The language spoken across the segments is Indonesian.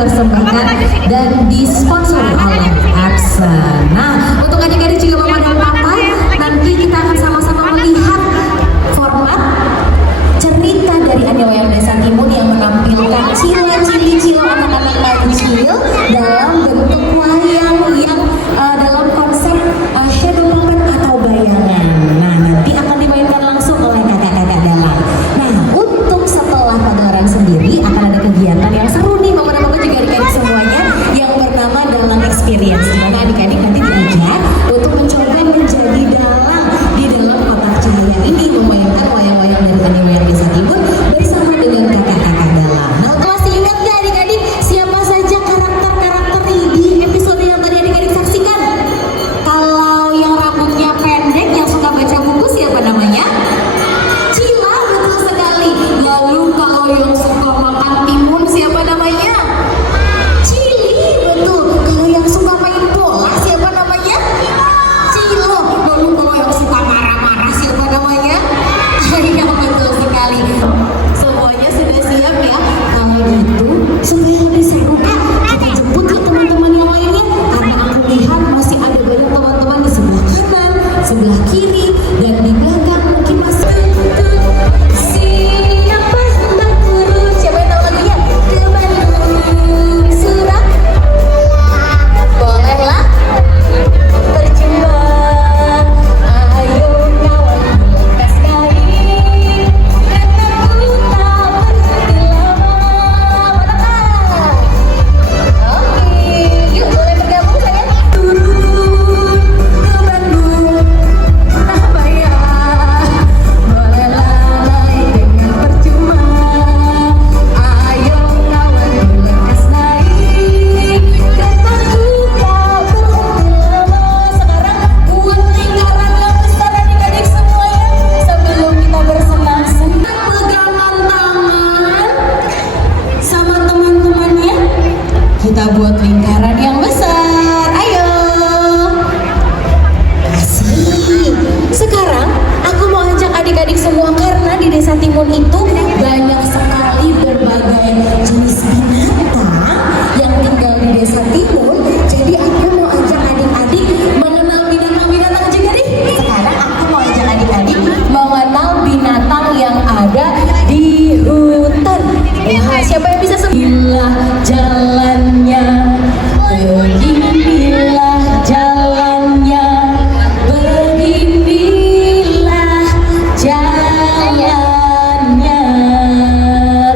dipersembahkan dan disponsori oleh Epson. Nah, untuk adik-adik juga mama dan papa, nanti kita akan sama-sama melihat format cerita dari Ade Wayang Desa Timun yang menampilkan cilo anak-anak kecil dalam bentuk wayang yang dalam konsep shadow puppet atau bayangan. Nah, nanti akan dimainkan langsung oleh kakak-kakak dalam. Nah, untuk setelah pagelaran sendiri akan ada kegiatan yang seru nih mama dan papa juga adik-adik semuanya yang bernama Dalang Experience, di mana adik-adik nanti diajak untuk mencoba menjadi dalang di dalam kotak cahaya ini, memainkan wayang-wayang dari Ade Wayang Desa Timun bersama dengan kakak-kakak dalam. Nah, masih ingat nggak adik-adik siapa saja karakter-karakter di episode yang tadi adik-adik saksikan? Kalau yang rambutnya pendek yang suka baca buku siapa namanya? Cila, betul sekali. Lalu kalau yang suka makan timun siapa namanya? Cili, betul. Kalau yang suka main bola siapa namanya? Cilo. Lalu kalau yang suka marah-marah siapa namanya? Iya, betul sekali. Semuanya sudah siap ya? Kalau gitu, supaya lebih seru kan, kita jemput ya teman-teman yang lainnya. Karena aku lihat masih ada banyak teman-teman di sebelah kanan, sebelah kiri, dan di belakang mungkin masih. Siapa hendak turun? Siapa yang tahu lagunya? Ke Bandung Surat. Bolehlah berjuang. Ayo kawan lekas naik kereta ku tak berhenti lama. Oke, yuk boleh bergabung sayang. Turun ke Bandung tak bayar, bolehlah naik dengan percuma. Ayo kawan lekas naik kereta ku tak berhenti lama. Sekarang buat lingkaran yang besar adik-adik semuanya sebelum kita bersenang-senang. Pegangan tangan sama teman-temannya, kita buat lingkaran yang besar. Ayo. Asik. Sekarang aku mau ajak adik-adik semua karena di Desa Timun itu banyak sekali berbagai jenis binatang yang tinggal di Desa Timun. Jadi aku mau ajak adik-adik mengenal binatang-binatang juga nih. Sekarang aku mau ajak adik-adik mengenal binatang yang ada di hutan. Wah, siapa yang bisa sebelah jalannya? Beginilah jalannya, beginilah jalannya.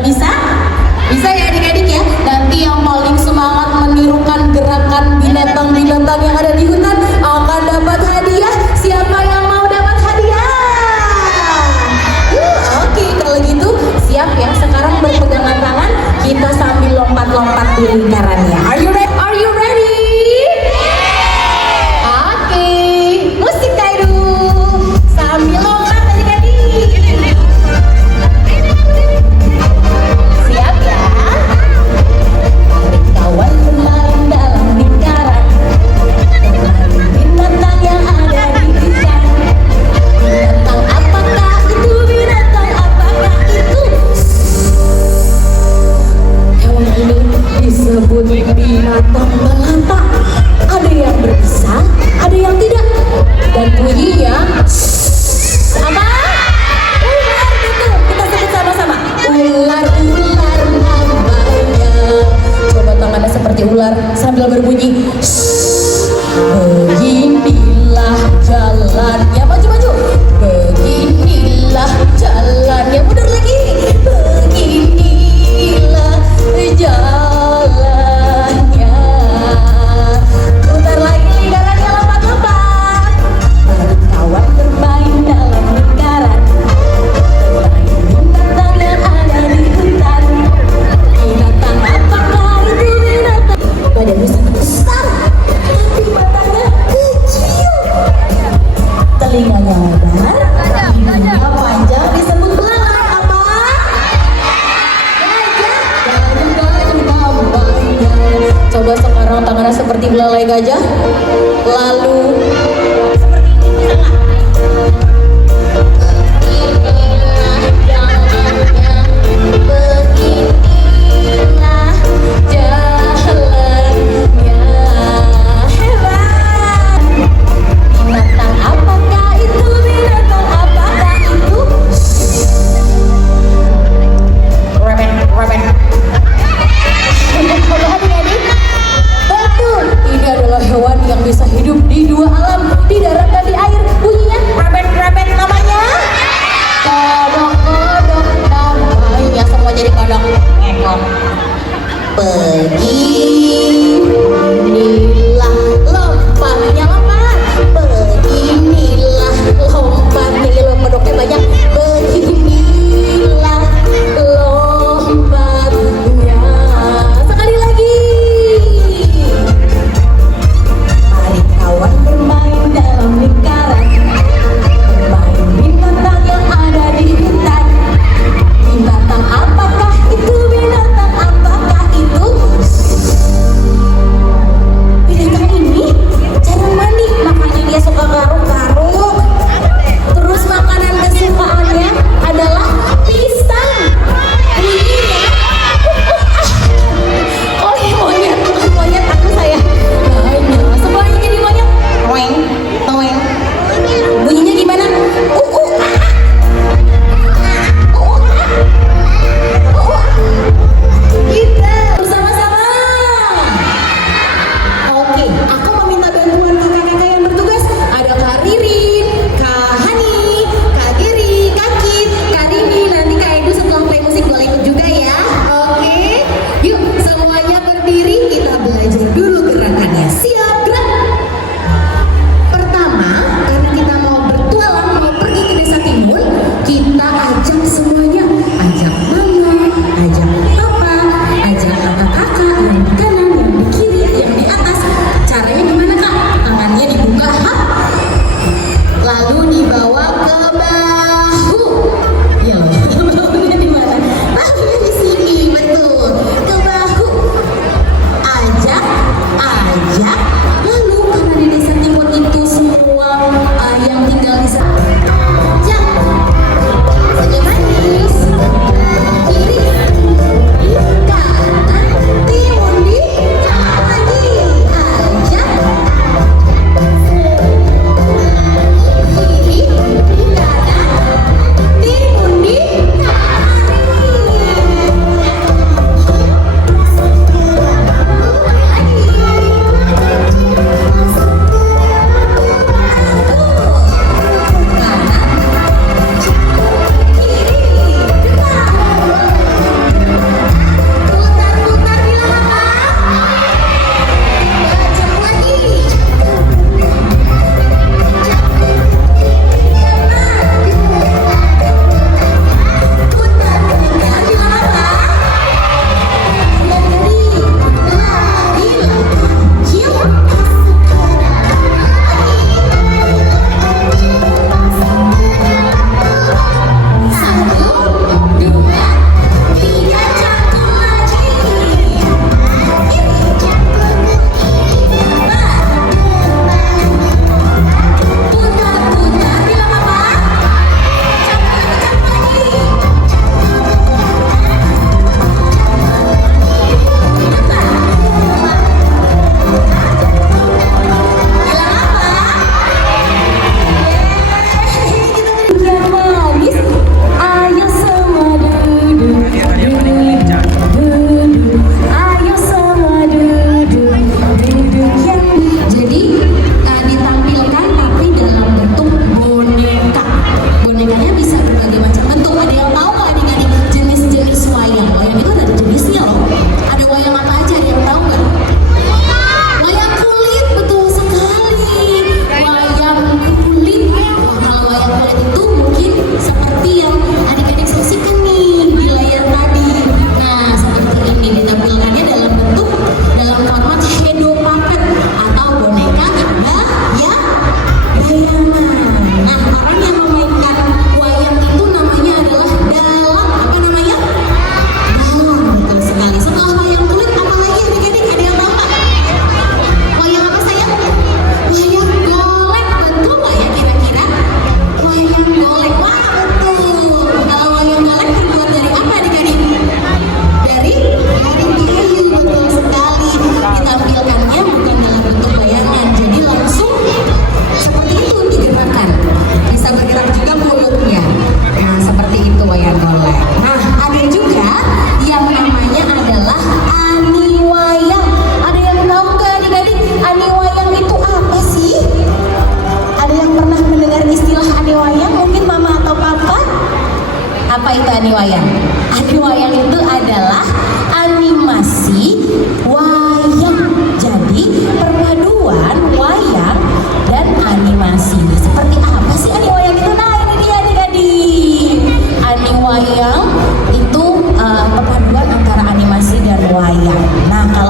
Bisa? Bisa ya adik-adik ya? Nanti yang paling semangat menirukan gerakan binatang-binatang yang ada di hutan akan dapat hadiah. Siapa yang mau dapat hadiah? Oke, kalau gitu siap ya. Sekarang berpegangan tangan, kita sambil lompat-lompat di lingkarannya. Are you ready? Are you ready? Oke, musik kairu. Sambil lompat adik-adik. Siap ya? Kawan bermain dalam lingkaran, bermain binatang yang ada di hutan. Binatang apakah itu? Binatang apakah itu? Hewan ini disebut binatang melata. Ada yang berbisa, ada yang tidak. Dan bunyinya apa? Ular, betul. Kita sebut sama-sama. Ular, ular namanya. Coba tangannya seperti ular sambil berbunyi. Beginilah jalannya. Maju-maju. Beginilah jalannya. Mundur lagi. Beginilah jalannya. Putar lagi lingkarannya, lompat-lompat. Kawan bermain dalam lingkaran, bermain binatang yang ada di hutan. Binatang apakah itu? Binatang badannya sangat besar, tapi matanya kecil. Telinganya lebar, hidungnya panjang, disebut belalai. Apa? Gajah. Gajah namanya. Coba sekarang tangannya seperti belalai gajah. Lalu seperti ini, bisa nggak? Beginilah jalannya, beginilah jalannya.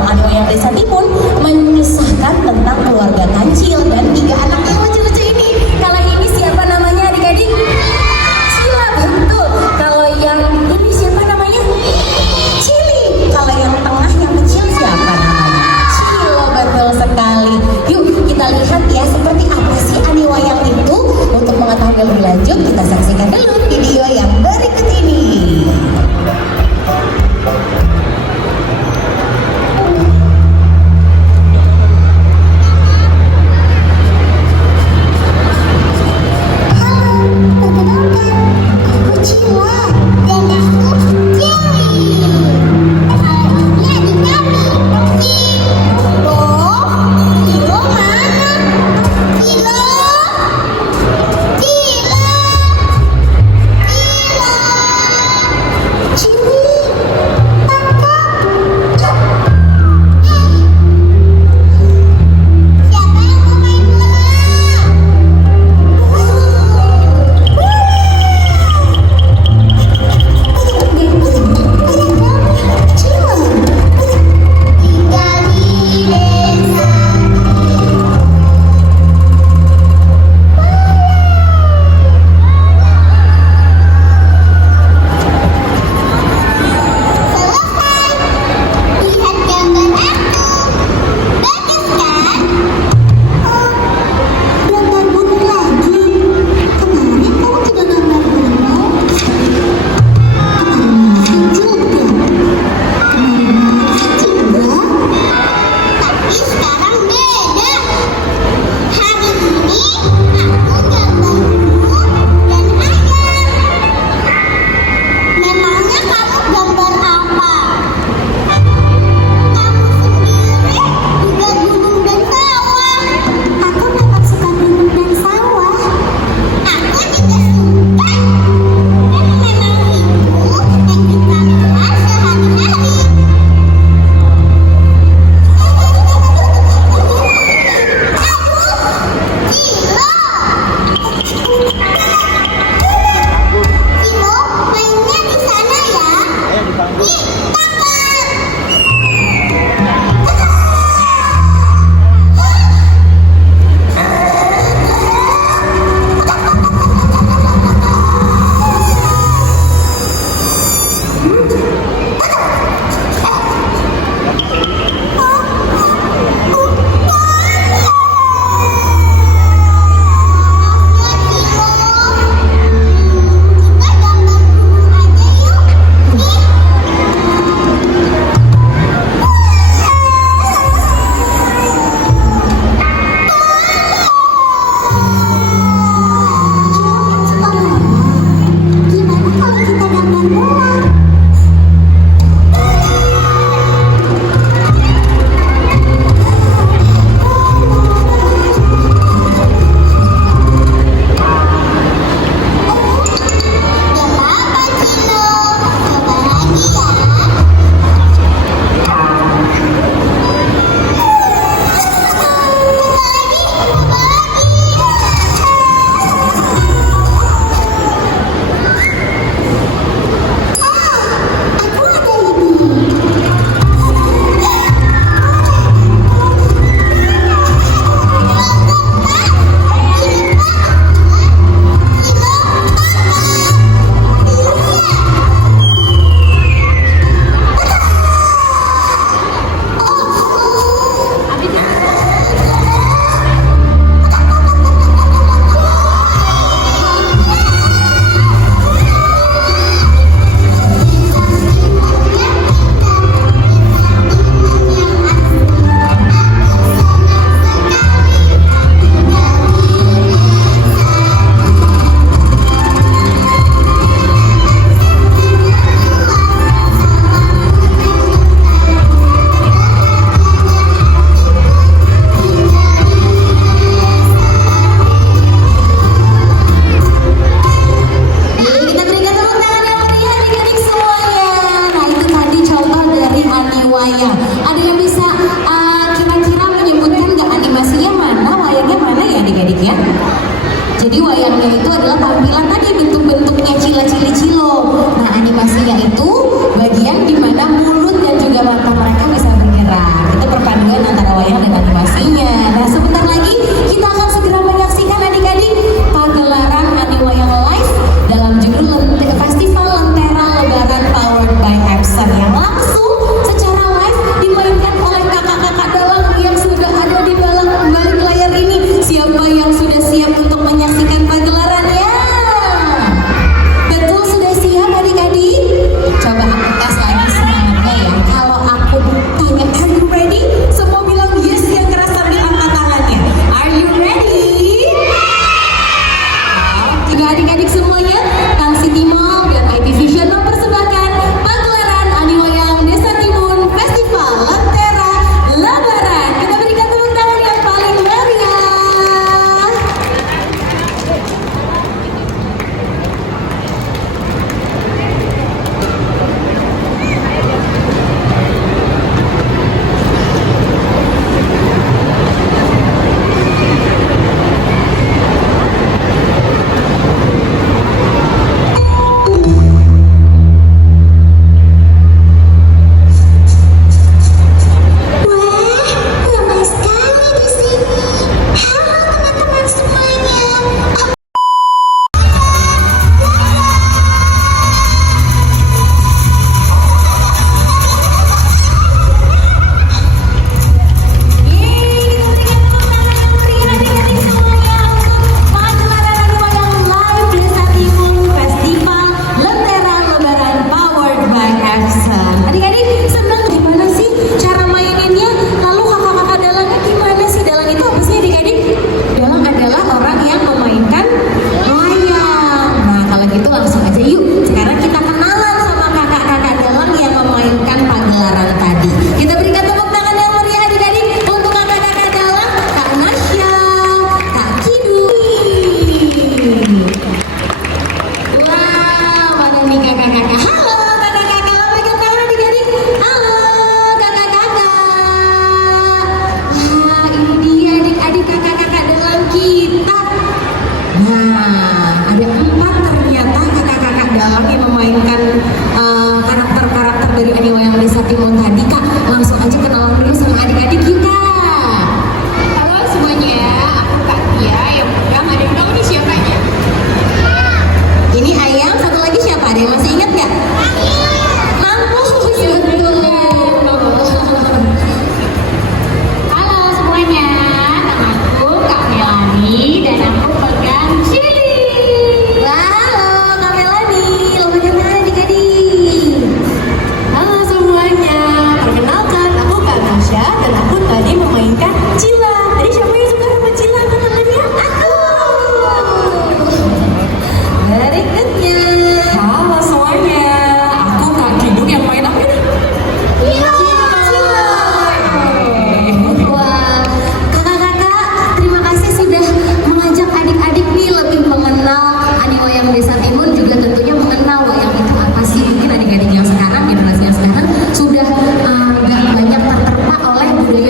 Ani Wayang Desa Timun menyusahkan tentang keluarga kancil dan 3 anak yang lucu-lucu ini. Kalau ini siapa namanya adik-adik? Cila, betul. Kalau yang ini siapa namanya? Cili. Kalau yang tengah yang kecil siapa namanya? Cilo, betul sekali. Yuk kita lihat ya seperti apa sih Ani Wayang itu. Untuk mengetahui lebih lanjut kita saksikan dulu video yang berikut ini.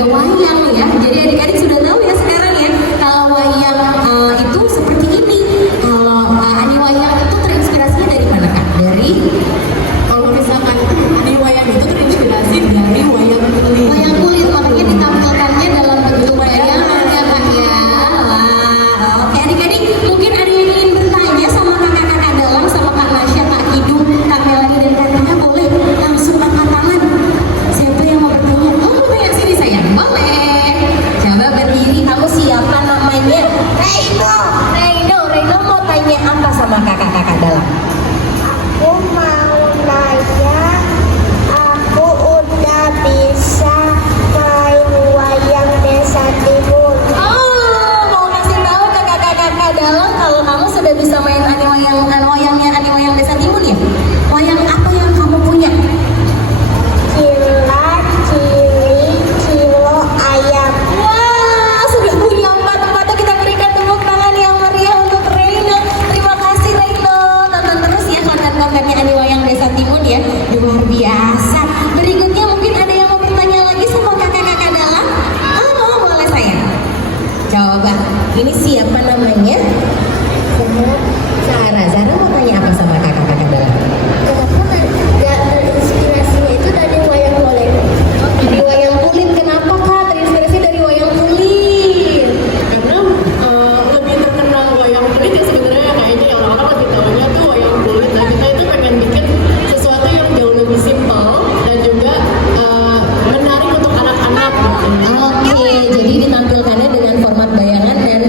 wayang ya. Jadi adik-adik sudah tahu ya sekarang ya, kalau wayang itu seperti ini. Kalau ani wayang itu terinspirasinya dari mana Kak? Dari Kalau misalkan ani wayang itu terinspirasi dari wayang kulit. wayang kulit, makanya ditampilkannya dalam bentuk wayang ya Kak ya. Wah, oke adik-adik, mungkin ada yang ingin bertanya sama kakak-kakak dalam, sama Kak Nasya, Kak Kidung, Kak Melani dan Kak Tina, boleh langsung angkat tangan. Siapa yang mau bertanya? Oh, mau tanya sini sayang? Boleh. Coba berdiri, kamu siapa namanya? Reino. Reino mau tanya apa sama kakak-kakak dalam? Aku mau nanya, aku udah bisa main wayang Desa Timur. Oh, mau kasih tahu ke kakak-kakak dalam kalau kamu sudah bisa main wayangnya ani wayang Desa Timun ya? Wayang apa yang kamu punya? Kilat, cili, kilo, ayam. Wah, sudah punya empat-empatnya. Kita berikan tepuk tangan yang meriah untuk Reino. Terima kasih Reino. Tonton terus ya konten-kontennya ani wayang Desa Timun ya. Luar biasa. Berikutnya mungkin ada yang mau bertanya lagi sama kakak-kakak dalam? Oh, boleh sayang. Coba, ini siapa namanya? Zara mau tanya apa sama kakak-kakak dalam? Kenapa terinspirasinya itu dari wayang kulit? Dari wayang kulit, kenapa Kak? Terinspirasi dari wayang kulit. Karena lebih terkenal wayang kulit ya sebenarnya kayaknya yang orang lebih tahunya tuh wayang kulit. Nah kita itu pengen bikin sesuatu yang jauh lebih simpel dan juga menarik untuk anak-anak gitu. Oke, jadi ditampilkannya dengan format bayangan dan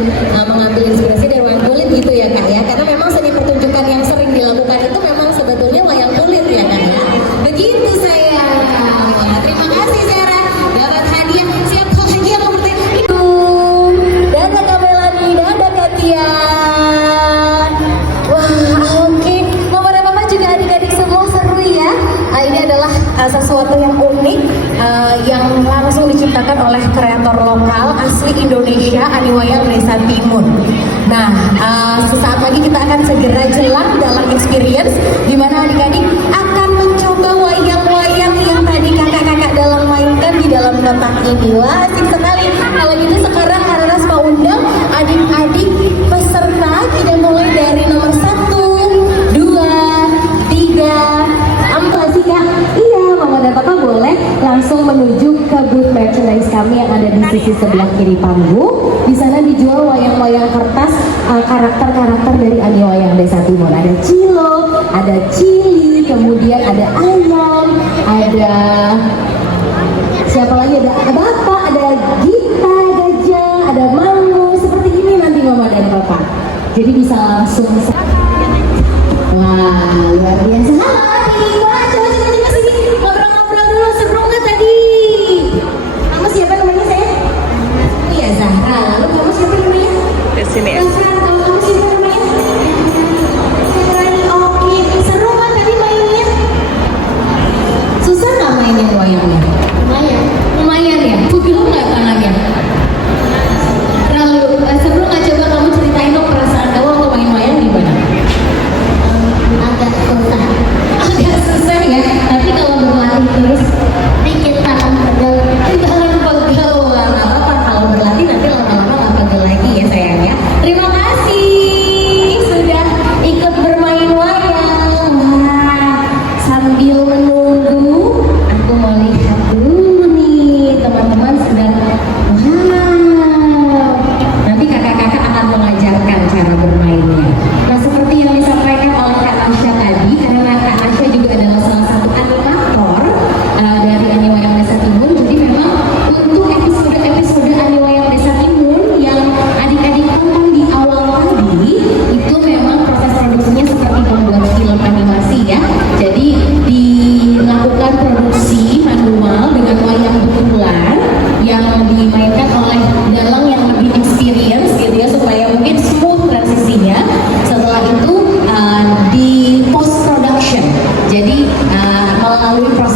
mengambil inspirasi dari wayang kulit gitu ya Kak ya. Karena memang seni pertunjukan yang sering dilakukan itu memang sebetulnya wayang kulit ya Kak ya. Begitu sayang. Wah, terima kasih Zara. Dapat hadiah. Siapa lagi yang mau bertanya? Dadah Kak Melani, dadah Kak Tia. Wah, oke. Mama dan Papa juga adik-adik semua seru ya. Ini adalah sesuatu yang unik yang langsung diciptakan oleh kreator lokal asli Indonesia, ani wayang Desa Timun. Nah, sesaat lagi kita akan segera jelang dalam experience di mana adik-adik akan mencoba wayang-wayang yang tadi kakak-kakak dalam mainkan di dalam kotak ini. Wah, asik sekali. Kalau gitu sekarang Araras mau undang adik-adik peserta, kita mulai dari nomor 1, 2, 3, 4 sih Kak. Iya, Mama dan Papa boleh langsung menuju ke booth merchandise kami yang ada di sisi sebelah kiri panggung. Di sana dijual wayang-wayang kertas karakter-karakter dari ani wayang Desa Timur. Ada Cilo, ada Cili, kemudian ada ayam, ada siapa lagi? Ada Bapak, ada Gita, Gajah, ada Mangu. Seperti ini nanti Mama dan Papa. Jadi bisa langsung. Wah, luar biasa. Halo adik, wah coba sini. Ngobrol-ngobrol dulu, seru nggak tadi? Kamu siapa namanya saya? Iya Zahra. Lalu kamu siapa namanya? Sini ya. Zahra. Kalau kamu siapa namanya? Rani. Oke, seru nggak tadi mainnya? Susah nggak mainin wayangnya? Lumayan ya? Pukul nggak tangannya? Lalu seru nggak, coba kamu ceritain dong perasaan kamu waktu main wayang gimana? Agak susah. Agak susah ya, tapi kalau berlatih terus Bikin tangan pegel. jangan pegel. Wah, nggak apa-apa, kalau berlatih nanti lama-lama nggak pegel lagi ya sayang ya. Terima kasih sudah ikut bermain wayang. Wah, sambil menunggu aku mau lihat dulu nih teman-teman sedang wow. Nanti kakak-kakak akan mengajarkan cara bermainnya. Nah, seperti yang disampaikan oleh Kak Nasya tadi, karena Kak Nasya juga adalah salah satu animator dari ani wayang Desa Timur. Jadi memang untuk episode ani wayang Desa Timur yang adik-adik tonton di awal tadi, itu memang proses produksinya seperti membuat film animasi ya. Jadi dilakukan produksi manual dengan wayang betulan yang dimainkan oleh dalang yang lebih experience gitu ya, supaya mungkin smooth transisinya. Setelah itu di post production, jadi melalui proses